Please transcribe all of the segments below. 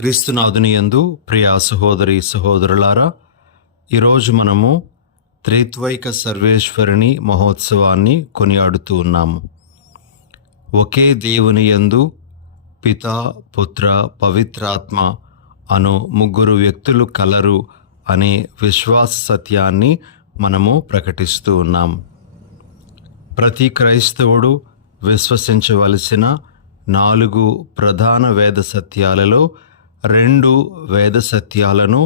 క్రీస్తునాథుని యందు ప్రియ సహోదరి సహోదరులారా, ఈరోజు మనము త్రిత్వైక సర్వేశ్వరుని మహోత్సవాన్ని కొనియాడుతూ ఉన్నాము. ఒకే దేవుని యందు పితా, పుత్ర, పవిత్రాత్మ అను ముగ్గురు వ్యక్తులు కలరు అనే విశ్వాస సత్యాన్ని మనము ప్రకటిస్తూ ఉన్నాం. ప్రతి క్రైస్తవుడు విశ్వసించవలసిన 4 ప్రధాన వేద సత్యాలలో 2 వేద సత్యాలను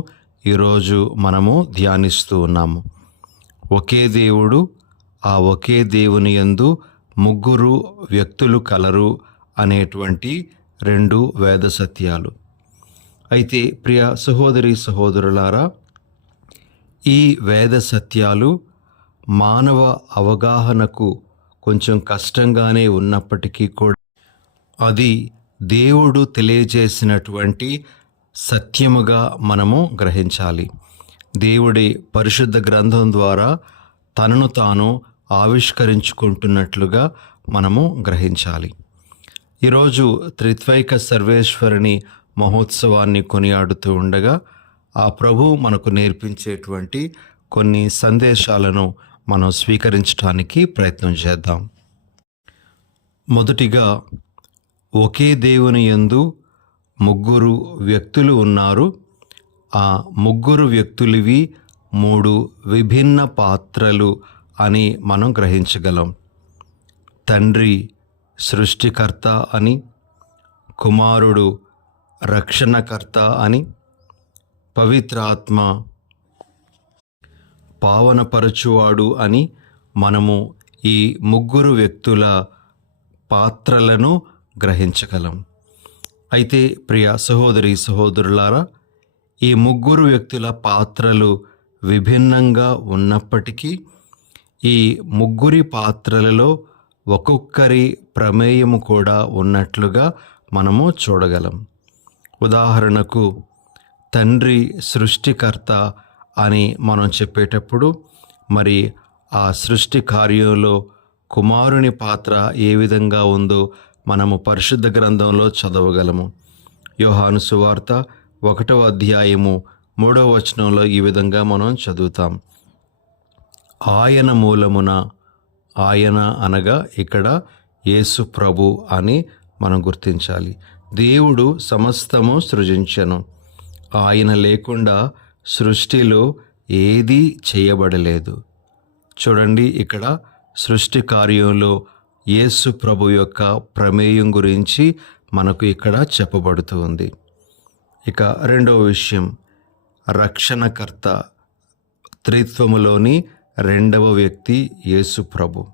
ఈరోజు మనము ధ్యానిస్తూ ఉన్నాము. ఒకే దేవుడు, ఆ ఒకే దేవుని యందు ముగ్గురు వ్యక్తులు కలరు అనేటువంటి 2 వేద సత్యాలు. అయితే ప్రియ సహోదరి సహోదరులారా, ఈ వేద సత్యాలు మానవ అవగాహనకు కొంచెం కష్టంగానే ఉన్నప్పటికీ కూడా అది దేవుడు తెలియజేసినటువంటి సత్యముగా మనము గ్రహించాలి. దేవుడి పరిశుద్ధ గ్రంథం ద్వారా తనను తాను ఆవిష్కరించుకుంటున్నట్లుగా మనము గ్రహించాలి. ఈరోజు త్రిత్వైక సర్వేశ్వరుని మహోత్సవాన్ని కొనియాడుతూ ఉండగా ఆ ప్రభు మనకు నేర్పించేటువంటి కొన్ని సందేశాలను మనం స్వీకరించడానికి ప్రయత్నం చేద్దాం. మొదటిగా, ఒకే దేవుని యందు ముగ్గురు వ్యక్తులు ఉన్నారు. ఆ ముగ్గురు వ్యక్తులివి 3 విభిన్న పాత్రలు అని మనం గ్రహించగలం. తండ్రి సృష్టికర్త అని, కుమారుడు రక్షణకర్త అని, పవిత్రాత్మ పావనపరచువాడు అని మనము ఈ ముగ్గురు వ్యక్తుల పాత్రలను గ్రహించగలం. అయితే ప్రియ సహోదరి సహోదరులారా, ఈ ముగ్గురు వ్యక్తుల పాత్రలు విభిన్నంగా ఉన్నప్పటికీ ఈ ముగ్గురి పాత్రలలో ఒక్కొక్కరి ప్రమేయము కూడా ఉన్నట్లుగా మనము చూడగలం. ఉదాహరణకు, తండ్రి సృష్టికర్త అని మనం చెప్పేటప్పుడు మరి ఆ సృష్టి కార్యంలో కుమారుని పాత్ర ఏ విధంగా ఉందో మనము పరిశుద్ధ గ్రంథంలో చదవగలము. యోహాను సువార్త 1వ అధ్యాయము 3వ వచనంలో ఈ విధంగా మనం చదువుతాం. ఆయన మూలమున, ఆయన అనగా ఇక్కడ యేసు ప్రభు అని మనం గుర్తించాలి. దేవుడు సమస్తము సృజించెను. ఆయన లేకుండా సృష్టిలో ఏదీ చేయబడలేదు. చూడండి, ఇక్కడ సృష్టి కార్యంలో యేసు ప్రభు యొక్క ప్రమేయం గురించి మనకు ఇక్కడ చెప్పబడుతూ ఉంది. ఇక రెండవ విషయం, రక్షణకర్త, త్రిత్వములోని 2వ వ్యక్తి యేసు ప్రభు.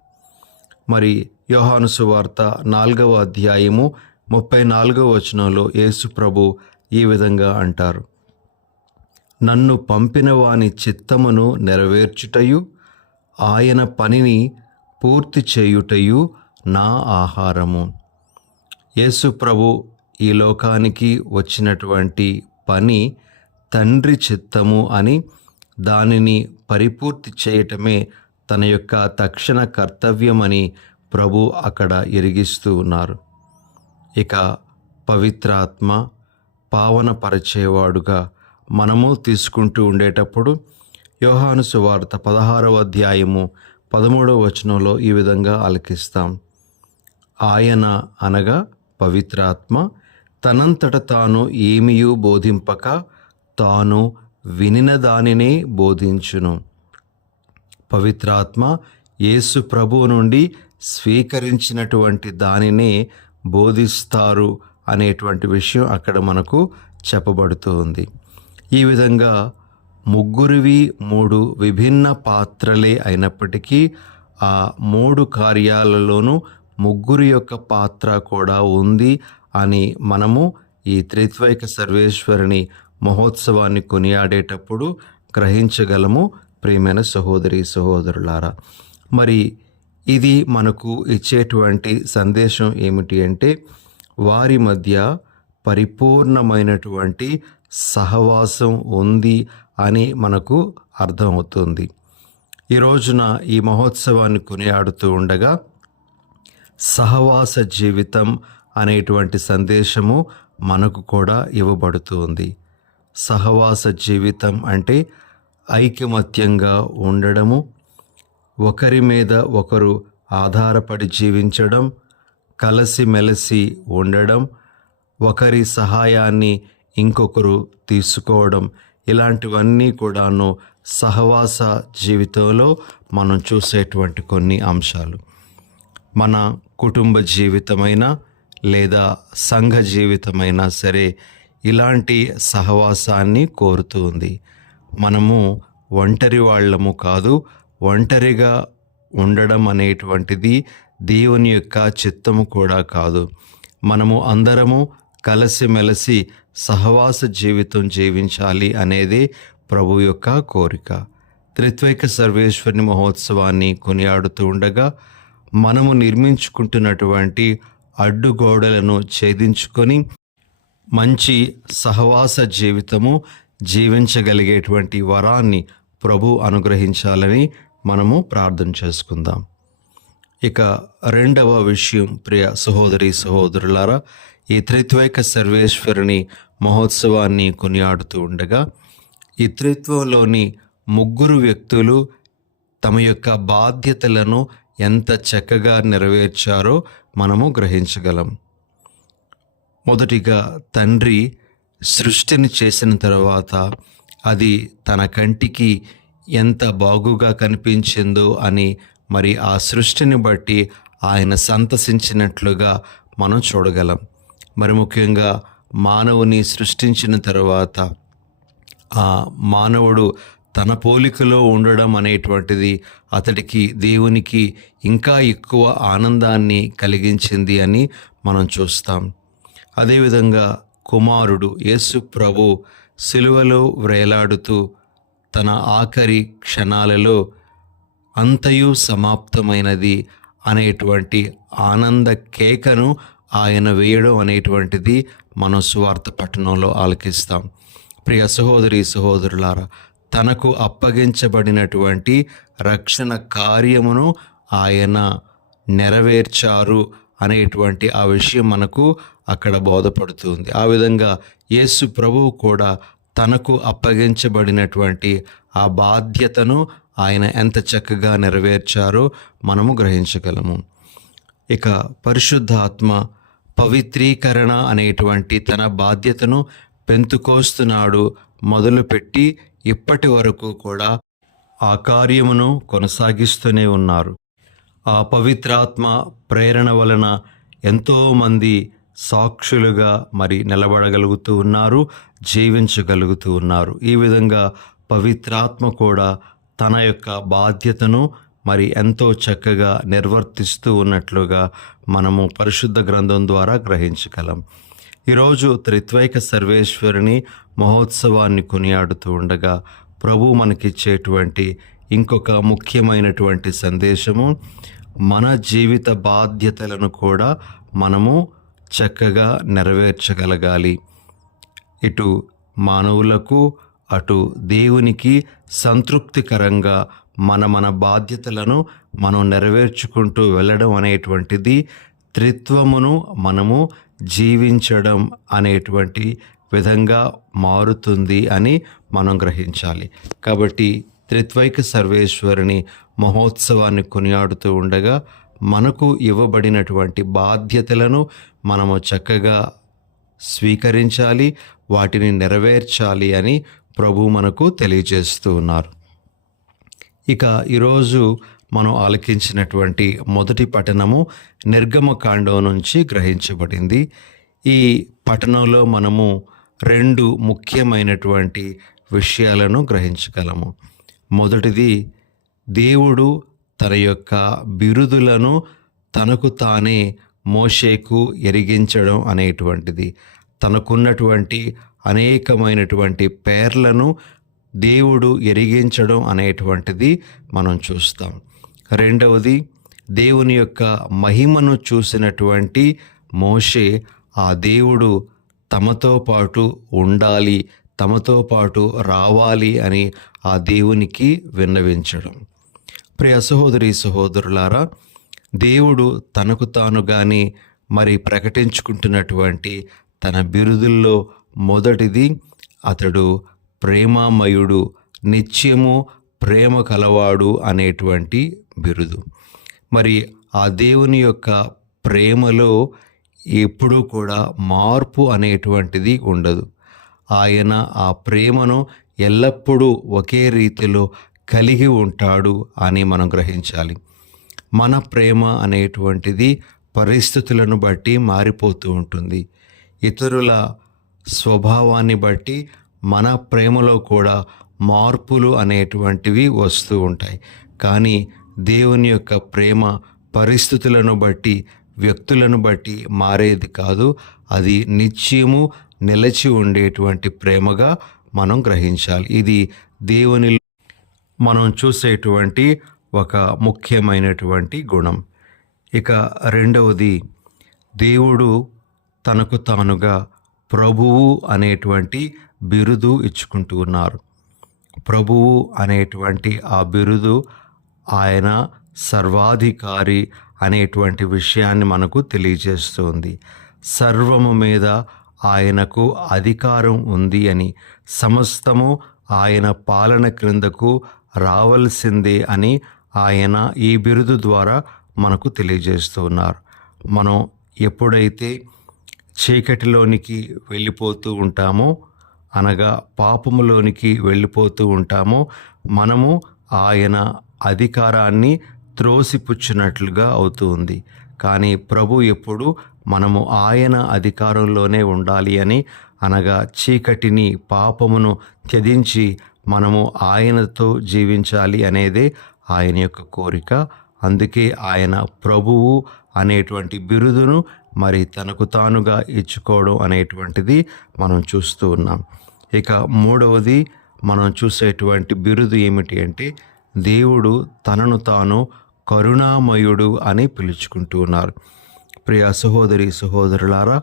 మరి యోహాను సువార్త 4వ అధ్యాయము 34వ వచనంలో యేసు ప్రభు ఈ విధంగా అంటారు: నన్ను పంపిన వాని చిత్తమును నెరవేర్చుటయు, ఆయన పనిని పూర్తి చేయుటయు నా ఆహారము. యేసు ప్రభు ఈ లోకానికి వచ్చినటువంటి పని తండ్రి చిత్తము అని, దానిని పరిపూర్తి చేయటమే తన యొక్క తక్షణ కర్తవ్యమని ప్రభు అక్కడ ఎరిగిస్తూ ఉన్నారు. ఇక పవిత్రాత్మ పావనపరచేవాడుగా మనము తీసుకుంటూ ఉండేటప్పుడు యోహాను సువార్త 16వ అధ్యాయము 13వ వచనంలో ఈ విధంగా ఆలకిస్తాం. ఆయన అనగా పవిత్రాత్మ తనంతట తాను ఏమియూ బోధింపక తాను వినిన దానినే బోధించును. పవిత్రాత్మ యేసు ప్రభువు నుండి స్వీకరించినటువంటి దానినే బోధిస్తారు అనేటువంటి విషయం అక్కడ మనకు చెప్పబడుతూ ఉంది. ఈ విధంగా ముగ్గురివి 3 విభిన్న పాత్రలే అయినప్పటికీ ఆ 3 కార్యాలలోనూ ముగ్గురి యొక్క పాత్ర కూడా ఉంది అని మనము ఈ త్రిత్వైక సర్వేశ్వరుని మహోత్సవాన్ని కొనియాడేటప్పుడు గ్రహించగలము. ప్రియమైన సహోదరి సహోదరులారా, మరి ఇది మనకు ఇచ్చేటువంటి సందేశం ఏమిటి అంటే, వారి మధ్య పరిపూర్ణమైనటువంటి సహవాసం ఉంది అని మనకు అర్థమవుతుంది. ఈ రోజున ఈ మహోత్సవాన్ని కొనియాడుతూ ఉండగా సహవాస జీవితం అనేటువంటి సందేశము మనకు కూడా ఇవ్వబడుతూ ఉంది. సహవాస జీవితం అంటే ఐకమత్యంగా ఉండడము, ఒకరి మీద ఒకరు ఆధారపడి జీవించడం, కలిసిమెలిసి ఉండడం, ఒకరి సహాయాన్ని ఇంకొకరు తీసుకోవడం, ఇలాంటివన్నీ కూడాను సహవాస జీవితంలో మనం చూసేటువంటి కొన్ని అంశాలు. మన కుటుంబ జీవితమైనా లేదా సంఘ జీవితమైనా సరే ఇలాంటి సహవాసాన్ని కోరుతూ ఉంది. మనము ఒంటరి వాళ్ళము కాదు. ఒంటరిగా ఉండడం అనేటువంటిది దేవుని యొక్క చిత్తము కూడా కాదు. మనము అందరము కలిసిమెలిసి సహవాస జీవితం జీవించాలి అనేది ప్రభు యొక్క కోరిక. త్రిత్వైక సర్వేశ్వరుని మహోత్సవాన్ని కొనియాడుతూ ఉండగా మనము నిర్మించుకుంటున్నటువంటి అడ్డుగోడలను ఛేదించుకొని మంచి సహవాస జీవితము జీవించగలిగేటువంటి వరాన్ని ప్రభు అనుగ్రహించాలని మనము ప్రార్థన చేసుకుందాం. ఇక రెండవ విషయం, ప్రియ సహోదరి సహోదరులారా, ఈ త్రిత్వైక సర్వేశ్వరుని మహోత్సవాన్ని కొనియాడుతూ ఉండగా ఈ త్రిత్వంలోని ముగ్గురు వ్యక్తులు తమ యొక్క బాధ్యతలను ఎంత చక్కగా నెరవేర్చారో మనము గ్రహించగలం. మొదటిగా తండ్రి సృష్టిని చేసిన తర్వాత అది తన కంటికి ఎంత బాగుగా కనిపించిందో అని మరి ఆ సృష్టిని బట్టి ఆయన సంతసించినట్లుగా మనం చూడగలం. మరి ముఖ్యంగా మానవుని సృష్టించిన తర్వాత ఆ మానవుడు తన పోలికలో ఉండడం అనేటువంటిది అతడికి దేవునికి ఇంకా ఎక్కువ ఆనందాన్ని కలిగించింది అని మనం చూస్తాం. అదేవిధంగా కుమారుడు యేసు ప్రభు సిలువలో వ్రేలాడుతూ తన ఆఖరి క్షణాలలో అంతయు సమాప్తమైనది అనేటువంటి ఆనంద కేకను ఆయన వేయడం అనేటువంటిది మనం సువార్త పట్టణంలో ఆలకిస్తాం. ప్రియ సహోదరి సహోదరులారా, తనకు అప్పగించబడినటువంటి రక్షణ కార్యమును ఆయన నెరవేర్చారు అనేటువంటి ఆ విషయం మనకు అక్కడ బోధపడుతుంది. ఆ విధంగా యేసు ప్రభువు కూడా తనకు అప్పగించబడినటువంటి ఆ బాధ్యతను ఆయన ఎంత చక్కగా నెరవేర్చారో మనము గ్రహించగలము. ఇక పరిశుద్ధాత్మ పవిత్రీకరణ అనేటువంటి తన బాధ్యతను పెంతుకోస్తు నాడు మొదలుపెట్టి ఇప్పటి వరకు కూడా ఆ కార్యమును కొనసాగిస్తూనే ఉన్నారు. ఆ పవిత్రాత్మ ప్రేరణ వలన ఎంతోమంది సాక్షులుగా మరి నిలబడగలుగుతూ ఉన్నారు, జీవించగలుగుతూ ఉన్నారు. ఈ విధంగా పవిత్రాత్మ కూడా తన యొక్క బాధ్యతను మరి ఎంతో చక్కగా నిర్వర్తిస్తూ ఉన్నట్లుగా మనము పరిశుద్ధ గ్రంథం ద్వారా గ్రహించగలం. ఈరోజు త్రిత్వైక సర్వేశ్వరుని మహోత్సవాన్ని కొనియాడుతూ ఉండగా ప్రభు మనకిచ్చేటువంటి ఇంకొక ముఖ్యమైనటువంటి సందేశము, మన జీవిత బాధ్యతలను కూడా మనము చక్కగా నెరవేర్చగలగాలి. ఇటు మానవులకు అటు దేవునికి సంతృప్తికరంగా మన బాధ్యతలను మనం నెరవేర్చుకుంటూ వెళ్ళడం అనేటువంటిది త్రిత్వమును మనము జీవించడం అనేటువంటి విధంగా మారుతుంది అని మనం గ్రహించాలి. కాబట్టి త్రిత్వైక సర్వేశ్వరుని మహోత్సవాన్ని కొనియాడుతూ ఉండగా మనకు ఇవ్వబడినటువంటి బాధ్యతలను మనము చక్కగా స్వీకరించాలి, వాటిని నెరవేర్చాలి అని ప్రభు మనకు తెలియజేస్తూ ఉన్నారు. ఇక ఈరోజు మనం ఆలకించినటువంటి మొదటి పఠనము నిర్గమకాండం నుంచి గ్రహించబడింది. ఈ పఠనంలో మనము రెండు ముఖ్యమైనటువంటి విషయాలను గ్రహించగలము. మొదటిది, దేవుడు తన యొక్క బిరుదులను తనకు తానే మోషేకు ఎరిగించడం అనేటువంటిది. తనకున్నటువంటి అనేకమైనటువంటి పేర్లను దేవుడు ఎరిగించడం అనేటువంటిది మనం చూస్తాం. రెండవది, దేవుని యొక్క మహిమను చూసినటువంటి మోషే ఆ దేవుడు తమతో పాటు ఉండాలి, తమతో పాటు రావాలి అని ఆ దేవునికి విన్నవించడం. ప్రియ సహోదరి సహోదరులారా, దేవుడు తనకు తాను కానీ మరి ప్రకటించుకుంటున్నటువంటి తన బిరుదుల్లో మొదటిది అతడు ప్రేమామయుడు, నిత్యము ప్రేమ కలవాడు అనేటువంటి బిరుదు. మరి ఆ దేవుని యొక్క ప్రేమలో ఎప్పుడూ కూడా మార్పు అనేటువంటిది ఉండదు. ఆయన ఆ ప్రేమను ఎల్లప్పుడూ ఒకే రీతిలో కలిగి ఉంటాడు అని మనం గ్రహించాలి. మన ప్రేమ అనేటువంటిది పరిస్థితులను బట్టి మారిపోతూ ఉంటుంది. ఇతరుల స్వభావాన్ని బట్టి మన ప్రేమలో కూడా మార్పులు అనేటువంటివి వస్తూ ఉంటాయి. కానీ దేవుని యొక్క ప్రేమ పరిస్థితులను బట్టి, వ్యక్తులను బట్టి మారేది కాదు. అది నిత్యము నిలిచి ఉండేటువంటి ప్రేమగా మనం గ్రహించాలి. ఇది దేవుని మనం చూసేటువంటి ఒక ముఖ్యమైనటువంటి గుణం. ఇక రెండవది, దేవుడు తనకు తానుగా ప్రభువు అనేటువంటి బిరుదు ఇచ్చుకుంటూ ఉన్నారు. ప్రభువు అనేటువంటి ఆ బిరుదు ఆయన సర్వాధికారి అనేటువంటి విషయాన్ని మనకు తెలియజేస్తుంది. సర్వము మీద ఆయనకు అధికారం ఉంది అని, సమస్తము ఆయన పాలన క్రిందకు రావాల్సిందే అని ఆయన ఈ బిరుదు ద్వారా మనకు తెలియజేస్తూ ఉన్నారు. మనం ఎప్పుడైతే చీకటిలోనికి వెళ్ళిపోతూ ఉంటామో, అనగా పాపములోనికి వెళ్ళిపోతూ ఉంటామో, మనము ఆయన అధికారాన్ని త్రోసిపుచ్చినట్లుగా అవుతుంది. కానీ ప్రభు ఎప్పుడు మనము ఆయన అధికారంలోనే ఉండాలి అని, అనగా చీకటిని, పాపమును త్యజించి మనము ఆయనతో జీవించాలి అనేదే ఆయన యొక్క కోరిక. అందుకే ఆయన ప్రభువు అనేటువంటి బిరుదును మరి తనకు తానుగా ఇచ్చుకోవడం అనేటువంటిది మనం చూస్తూ ఉన్నాం. ఇక మూడవది మనం చూసేటువంటి బిరుదు ఏమిటి అంటే, దేవుడు తనను తాను కరుణామయుడు అని పిలుచుకుంటూ ఉన్నారు. ప్రియ సహోదరి సహోదరులారా,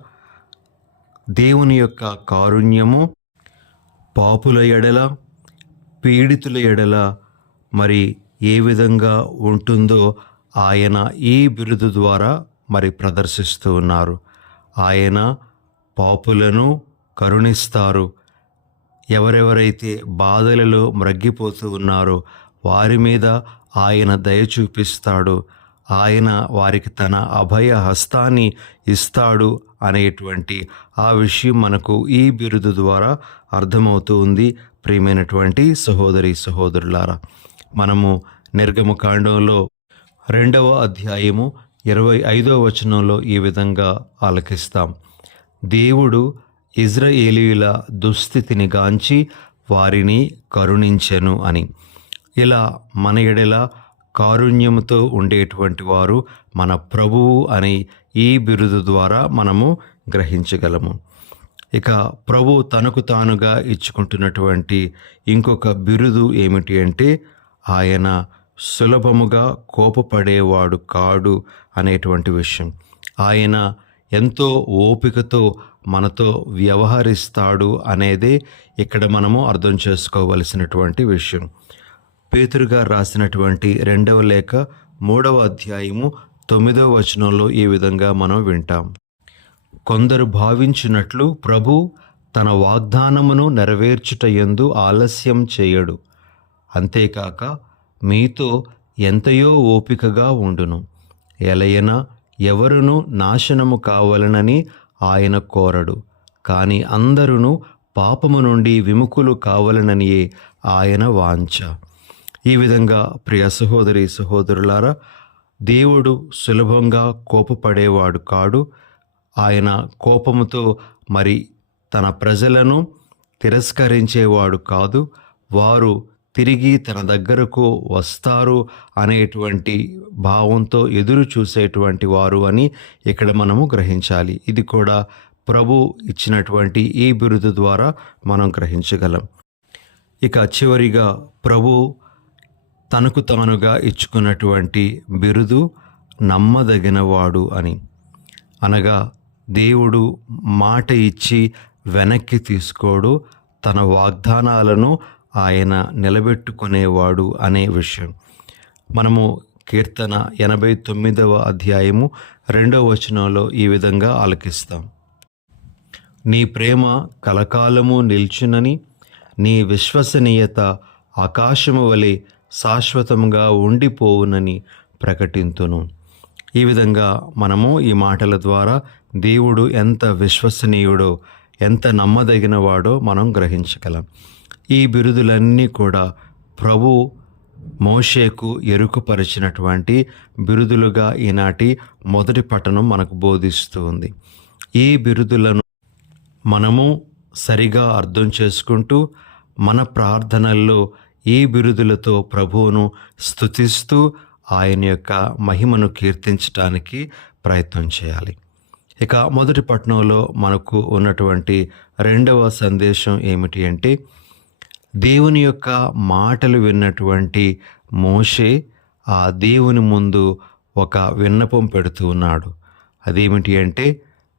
దేవుని యొక్క కారుణ్యము పాపుల ఎడల, పీడితుల ఎడల మరి ఏ విధంగా ఉంటుందో ఆయన ఈ బిరుదు ద్వారా మరి ప్రదర్శిస్తూ ఉన్నారు. ఆయన పాపులను కరుణిస్తారు. ఎవరెవరైతే బాధలలో మ్రగ్గిపోతూ ఉన్నారో వారి మీద ఆయన దయ చూపిస్తాడు. ఆయన వారికి తన అభయ హస్తాన్ని ఇస్తాడు అనేటువంటి ఆ విషయం మనకు ఈ బిరుదు ద్వారా అర్థమవుతూ ఉంది. ప్రియమైనటువంటి సహోదరి సహోదరులారా, మనము నిర్గమకాండంలో 2వ అధ్యాయము 25వ వచనంలో ఈ విధంగా ఆలకిస్తాం. దేవుడు ఇజ్రాయేలీయుల దుస్థితిని గాంచి వారిని కరుణించెను అని. ఇలా మన ఎడల కారుణ్యముతో ఉండేటువంటి వారు మన ప్రభువు అని ఈ బిరుదు ద్వారా మనము గ్రహించగలము. ఇక ప్రభు తనకు తానుగా ఇచ్చుకుంటున్నటువంటి ఇంకొక బిరుదు ఏమిటి అంటే, ఆయన సులభముగా కోపపడేవాడు కాడు అనేటువంటి విషయం. ఆయన ఎంతో ఓపికతో మనతో వ్యవహరిస్తాడు అనేదే ఇక్కడ మనము అర్థం చేసుకోవలసినటువంటి విషయం. పేతురుగారు రాసినటువంటి 2వ లేఖ 3వ అధ్యాయము 9వ వచనంలో ఈ విధంగా మనం వింటాం. కొందరు భావించినట్లు ప్రభు తన వాగ్దానమును నెరవేర్చుటయందు ఆలస్యం చేయడు. అంతేకాక మీతో ఎంతయో ఓపికగా ఉండును. ఎలయన ఎవరును నాశనము కావాలనని ఆయన కోరడు. కానీ అందరును పాపము నుండి విముఖులు కావాలననియే ఆయన వాంఛ. ఈ విధంగా ప్రియ సహోదరి సహోదరులారా, దేవుడు సులభంగా కోపపడేవాడు కాడు. ఆయన కోపముతో మరి తన ప్రజలను తిరస్కరించేవాడు కాదు. వారు తిరిగి తన దగ్గరకు వస్తారు అనేటువంటి భావంతో ఎదురు చూసేటువంటి వారు అని ఇక్కడ మనము గ్రహించాలి. ఇది కూడా ప్రభు ఇచ్చినటువంటి ఈ బిరుదు ద్వారా మనం గ్రహించగలం. ఇక చివరిగా ప్రభు తనకు తానుగా ఇచ్చుకున్నటువంటి బిరుదు నమ్మదగినవాడు అని. అనగా దేవుడు మాట ఇచ్చి వెనక్కి తీసుకోడు. తన వాగ్దానాలను ఆయన నిలబెట్టుకునేవాడు అనే విషయం మనము కీర్తన 89వ అధ్యాయము 2వ వచనంలో ఈ విధంగా ఆలకిస్తాం. నీ ప్రేమ కలకాలము నిల్చునని, నీ విశ్వసనీయత ఆకాశము వలె శాశ్వతంగా ఉండిపోవునని ప్రకటింతును. ఈ విధంగా మనము ఈ మాటల ద్వారా దేవుడు ఎంత విశ్వసనీయుడో, ఎంత నమ్మదగినవాడో మనం గ్రహించగలం. ఈ బిరుదులన్నీ కూడా ప్రభు మోషేకు ఎరుకుపరిచినటువంటి బిరుదులుగా ఈనాటి మొదటి పట్టణం మనకు బోధిస్తూ ఉంది. ఈ బిరుదులను మనము సరిగా అర్థం చేసుకుంటూ మన ప్రార్థనల్లో ఈ బిరుదులతో ప్రభువును స్తుతిస్తూ ఆయన యొక్క మహిమను కీర్తించడానికి ప్రయత్నం చేయాలి. ఇక మొదటి పట్టణంలో మనకు ఉన్నటువంటి రెండవ సందేశం ఏమిటి అంటే, దేవుని యొక్క మాటలు విన్నటువంటి మోషే ఆ దేవుని ముందు ఒక విన్నపం పెడుతూ ఉన్నాడు. అదేమిటి అంటే,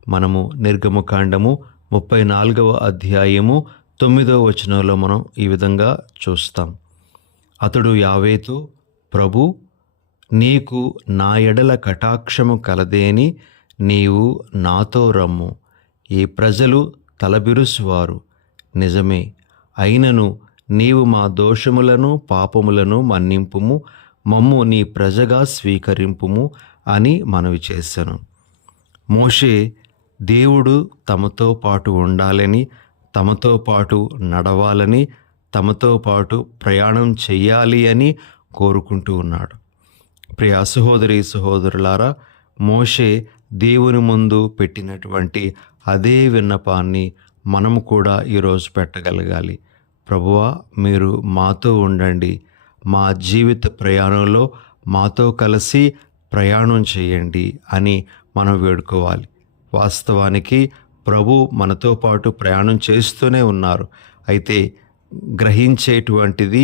మనము నిర్గమకాండము 34వ అధ్యాయము 9వ వచనంలో మనం ఈ విధంగా చూస్తాం. అతడు యావేతో, ప్రభు, నీకు నా ఎడల కటాక్షము కలదేని నీవు నాతో రమ్ము. ఈ ప్రజలు తలబిరుసువారు, నిజమే. అయినను నీవు మా దోషములను పాపములను మన్నింపుము, మమ్ము నీ ప్రజగా స్వీకరింపుము అని మనవి చేశాను. మోషే దేవుడు తమతో పాటు ఉండాలని, తమతో పాటు నడవాలని, తమతో పాటు ప్రయాణం చెయ్యాలి అని కోరుకుంటూ ఉన్నాడు. ప్రియ సహోదరి సహోదరులారా, మోషే దేవుని ముందు పెట్టినటువంటి అదే విన్నపాన్ని మనము కూడా ఈరోజు పెట్టగలగాలి. ప్రభువా, మీరు మాతో ఉండండి, మా జీవిత ప్రయాణంలో మాతో కలిసి ప్రయాణం చేయండి అని మనం వేడుకోవాలి. వాస్తవానికి ప్రభు మనతో పాటు ప్రయాణం చేస్తూనే ఉన్నారు. అయితే గ్రహించేటువంటిది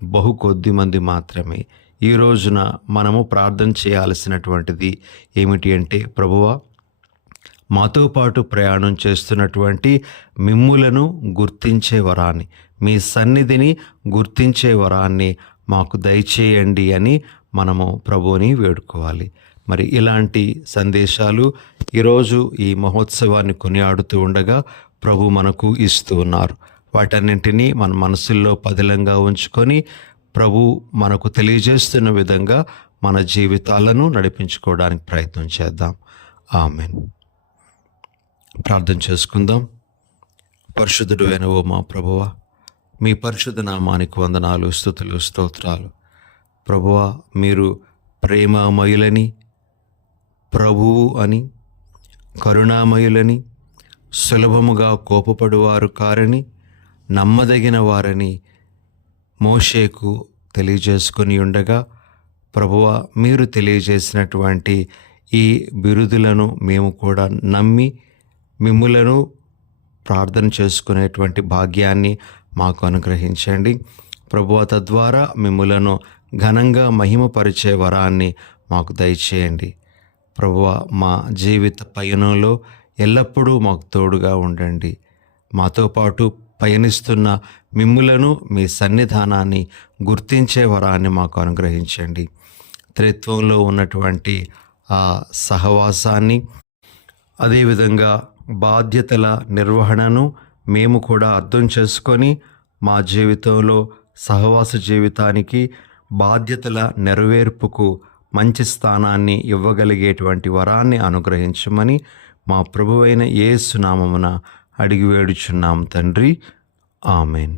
బహు కొద్ది మంది మాత్రమే. ఈ రోజున మనము ప్రార్థన చేయాల్సినటువంటిది ఏమిటి అంటే, ప్రభువా, మాతో పాటు ప్రయాణం చేస్తున్నటువంటి మిమ్ములను గుర్తించే వరాన్ని, మీ సన్నిధిని గుర్తించే వరాన్ని మాకు దయచేయండి అని మనము ప్రభువుని వేడుకోవాలి. మరి ఇలాంటి సందేశాలు ఈరోజు ఈ మహోత్సవాన్ని కొనియాడుతూ ఉండగా ప్రభు మనకు ఇస్తూ ఉన్నారు. వాటన్నింటినీ మన మనసుల్లో పదిలంగా ఉంచుకొని ప్రభు మనకు తెలియజేస్తున్న విధంగా మన జీవితాలను నడిపించుకోవడానికి ప్రయత్నం చేద్దాం. ఆమేన్. ప్రార్థన చేసుకుందాం. పరిశుద్ధుడు అయిన ఓ మా ప్రభువా, మీ పరిశుద్ధ నామానికి వందనాలు, స్తుతులు, స్తోత్రాలు. ప్రభువా, మీరు ప్రేమమయులని, ప్రభువు అని, కరుణామయులని, సులభముగా కోపపడువారు కారని, నమ్మదగిన వారని మోషేకు తెలియజేసుకొని ఉండగా, ప్రభువా, మీరు తెలియజేసినటువంటి ఈ బిరుదులను మేము కూడా నమ్మి మిమ్ములను ప్రార్థన చేసుకునేటువంటి భాగ్యాన్ని మాకు అనుగ్రహించండి. ప్రభువా, తద్వారా మిమ్ములను ఘనంగా మహిమపరిచే వరాన్ని మాకు దయచేయండి. ప్రభువా, మా జీవిత పయనంలో ఎల్లప్పుడూ మాకు తోడుగా ఉండండి. మాతో పాటు పయనిస్తున్న మిమ్ములను, మీ సన్నిధానాన్ని గుర్తించే వరాన్ని మాకు అనుగ్రహించండి. త్రిత్వంలో ఉన్నటువంటి ఆ సహవాసాన్ని, అదేవిధంగా బాధ్యతల నిర్వహణను మేము కూడా అర్థం చేసుకొని మా జీవితంలో సహవాస జీవితానికి, బాధ్యతల నెరవేర్పుకు మంచి స్థానాన్ని ఇవ్వగలిగేటువంటి వరాన్ని అనుగ్రహించమని మా ప్రభువైన యేసు నామమున అడిగి వేడుచున్నాం తండ్రి. ఆమెన్.